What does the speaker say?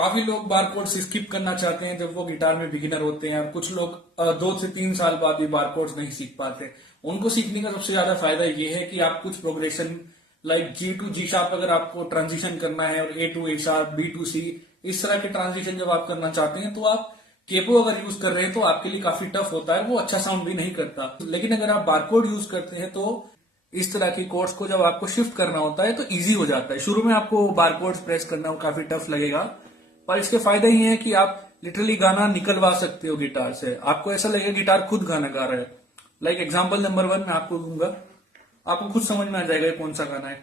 काफी लोग barcodes skip करना चाहते हैं जब वो गिटार में बिगिनर होते हैं, और कुछ लोग 2 से 3 साल बाद भी बारकोड्स नहीं सीख पाते। उनको सीखने का सबसे ज्यादा फायदा ये है कि आप कुछ progression like G to G sharp अगर आपको ट्रांजिशन करना है, और A to A sharp, B to C, इस तरह के ट्रांजिशन जब आप करना चाहते हैं तो आप केपो अगर यूज कर रहे हैं तो आपके लिए काफी टफ होता है, वो अच्छा साउंड भी नहीं करता। लेकिन अगर आप बारकोड यूज करते हैं तो इस तरह की कोड्स को जब आपको शिफ्ट करना होता है तो इजी हो जाता है। शुरू में आपको बारकोड्स प्रेस करना काफी टफ लगेगा, पर इसके फायदे ये है कि आप लिटरली गाना निकलवा सकते हो गिटार से। आपको ऐसा लगेगा गिटार खुद गाना गा रहा है। लाइक एग्जांपल नंबर 1 मैं आपको दूंगा, आपको खुद समझ में आ जाएगा कौन सा गाना है।